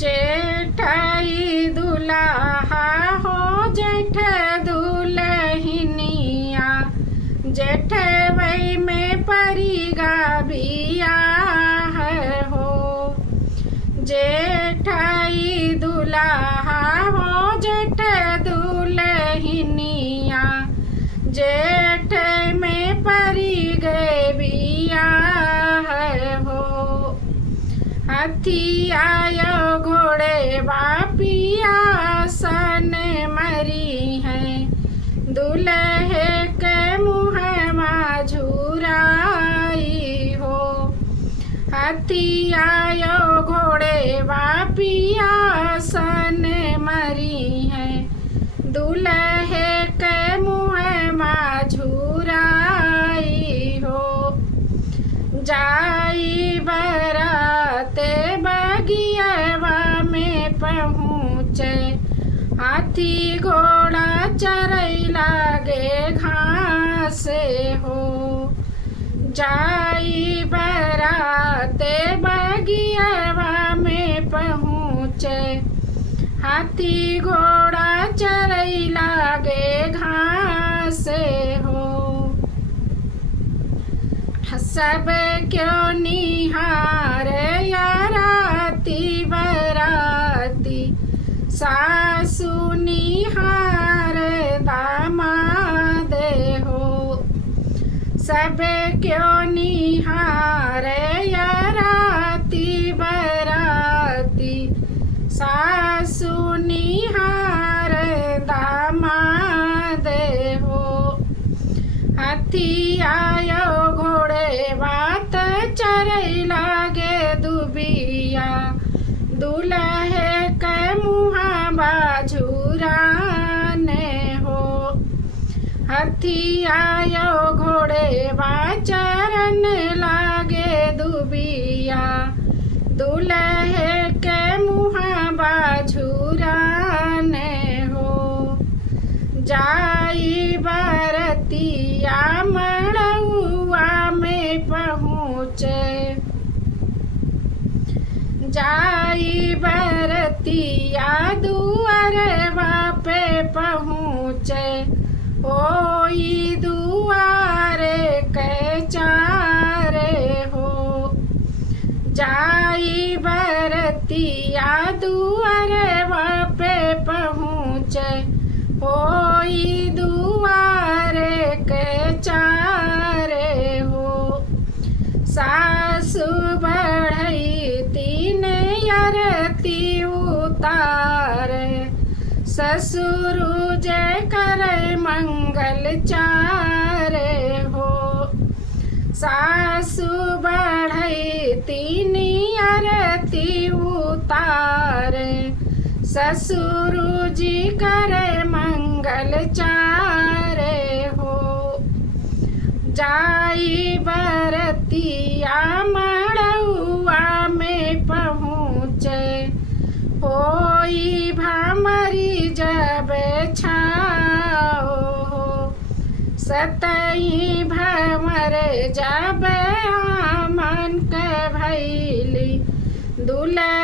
जेठई दुल्हा हो जेठ दुल्हनिया, जेठवई में परिगा बियाह हो। जेठई दुल्हा हो जेठ दुल्हनिया, जेठ में परिगे बियाह हो। हाथी आयो घोड़े बापिया सन मरी है, दुल्हे के मुँह झुराई हो। हाथी आयो घोड़े बापिया सन मरी है, दुल्हे के मुँह झुराई हो। जाई बराते बगियावा में पहुँचे, हाथी घोड़ा चरई लागे घास हो। जाई बराते बगियावा में पहुँचे, हाथी घोड़ा चरई लागे घास हो। सब क्यों निहार याराती बराती, सासु निहार दामाद हो। सब क्यों निहार याराती बराती, सासु निहार दामाद हो। हाथी आयो घोड़े बात चरई लागे दुबिया, दुल्हे के मुँह बाझुराने हो। हाथी आयो घोड़े बाचरन लागे दुबिया, दुल्हे के मुँह बाझुराने हो। जाई बरतिया मड़उआ में पहुँचे, जाई बरतिया दुआरवा पे पहुँचे, ओई दुआरे के चारे हो। जाई बरतिया दुआरवा पे पहुँचे, ओई दुआरे के चारे हो। सासु बढ़ई तीन यरती उतारे, ससुर जय करे मंगल चारे हो। सासु बढ़ई तीन यरती उतारे, ससुर जी करे मंगल चारे हो। जाई बरतिया मड़उआ में पहुँचे, होई भमरी जब छाओ हो। सतई भमर जब आमन के भैली, दुल्हा